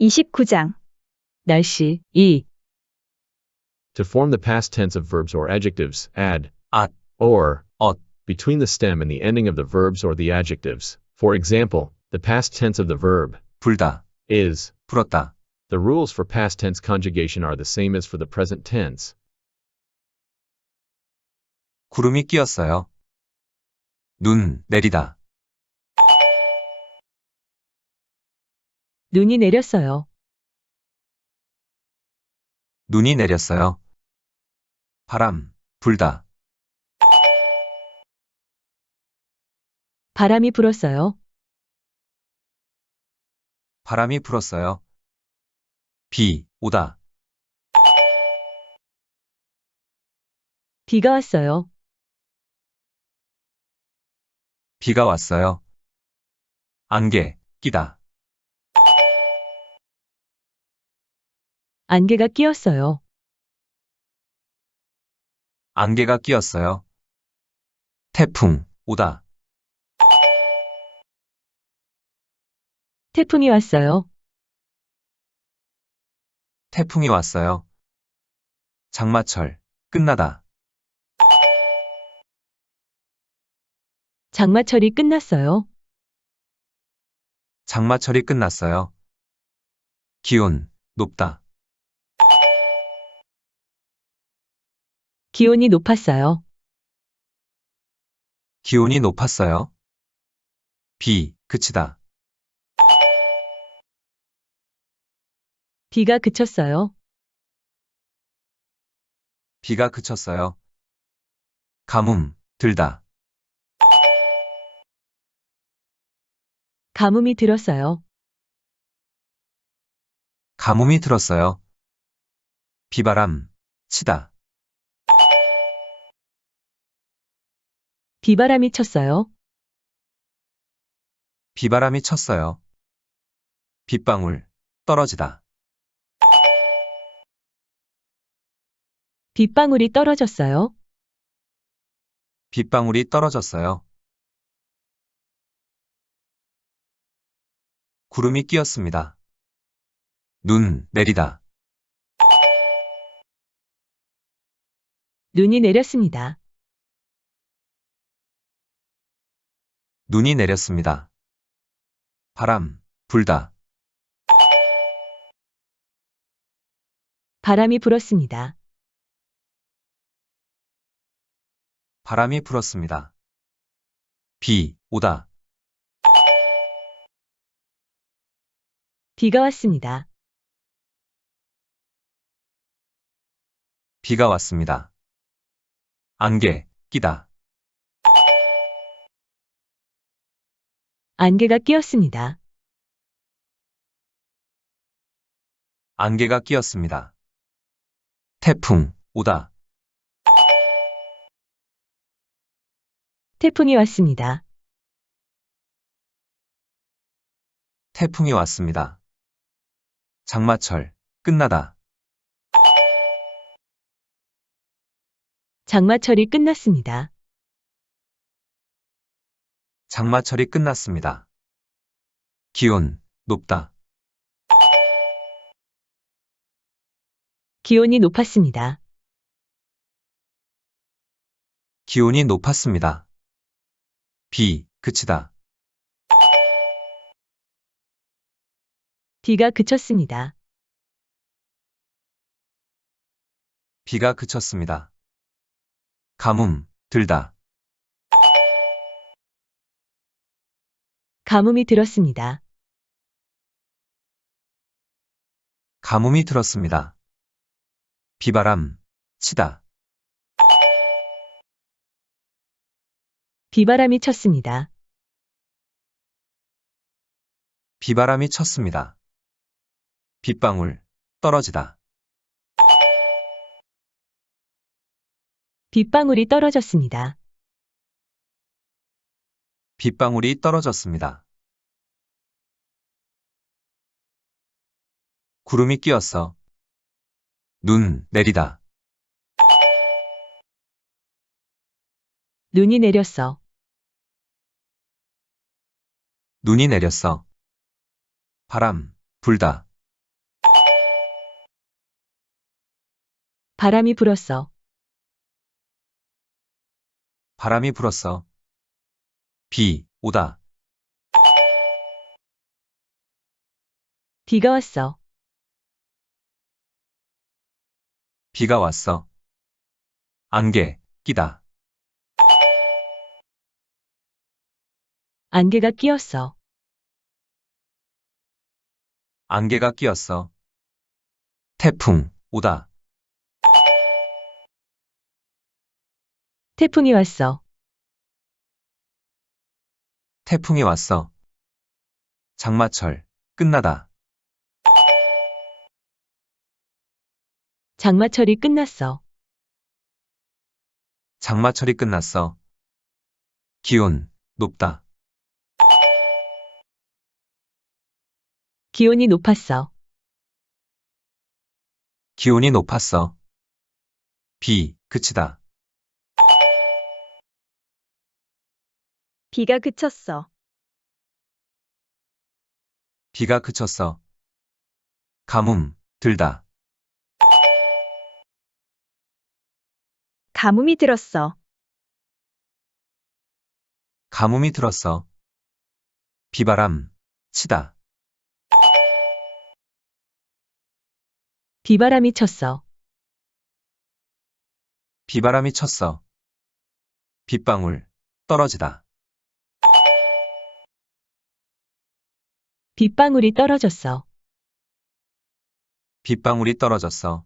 29장. 날씨 2. To form the past tense of verbs or adjectives, add 앗, or 엇, between the stem and the ending of the verbs or the adjectives. For example, the past tense of the verb 불다, is. 불었다. The rules for past tense conjugation are the same as for the present tense. 구름이 끼었어요. 눈, 내리다. 눈이 내렸어요. 눈이 내렸어요. 바람, 불다. 바람이 불었어요. 바람이 불었어요. 비, 오다. 비가 왔어요. 비가 왔어요. 안개, 끼다. 안개가 끼었어요. 안개가 끼었어요. 태풍, 오다. 태풍이 왔어요. 태풍이 왔어요. 장마철, 끝나다. 장마철이 끝났어요. 장마철이 끝났어요. 기온, 높다. 기온이 높았어요. 기온이 높았어요. 비, 그치다. 비가 그쳤어요. 비가 그쳤어요. 가뭄, 들다. 가뭄이 들었어요. 가뭄이 들었어요. 비바람, 치다. 비바람이 쳤어요. 비바람이 쳤어요. 빗방울, 떨어지다. 빗방울이 떨어졌어요. 빗방울이 떨어졌어요. 구름이 끼었습니다. 눈, 내리다. 눈이 내렸습니다. 눈이 내렸습니다. 바람, 불다. 바람이 불었습니다. 바람이 불었습니다. 비, 오다. 비가 왔습니다. 비가 왔습니다. 안개, 끼다. 안개가 끼었습니다. 안개가 끼었습니다. 태풍, 오다. 태풍이 왔습니다. 태풍이 왔습니다. 장마철, 끝나다. 장마철이 끝났습니다. 장마철이 끝났습니다. 기온, 높다. 기온이 높았습니다. 기온이 높았습니다. 비, 그치다. 비가 그쳤습니다. 비가 그쳤습니다. 가뭄, 들다. 가뭄이 들었습니다. 가뭄이 들었습니다. 비바람, 치다. 비바람이 쳤습니다. 비바람이 쳤습니다. 빗방울, 떨어지다. 빗방울이 떨어졌습니다. 빗방울이 떨어졌습니다. 구름이 끼었어. 눈, 내리다. 눈이 내렸어. 눈이 내렸어. 바람, 불다. 바람이 불었어. 바람이 불었어. 비, 오다. 비가 왔어. 비가 왔어. 안개, 끼다. 안개가 끼었어. 안개가 끼었어. 태풍, 오다. 태풍이 왔어. 태풍이 왔어. 장마철, 끝나다. 장마철이 끝났어. 장마철이 끝났어. 기온, 높다. 기온이 높았어. 기온이 높았어. 비, 그치다. 비가 그쳤어. 비가 그쳤어. 가뭄, 들다. 가뭄이 들었어. 가뭄이 들었어. 비바람, 치다. 비바람이 쳤어. 비바람이 쳤어. 빗방울, 떨어지다. 빗방울이 떨어졌어. 빗방울이 떨어졌어.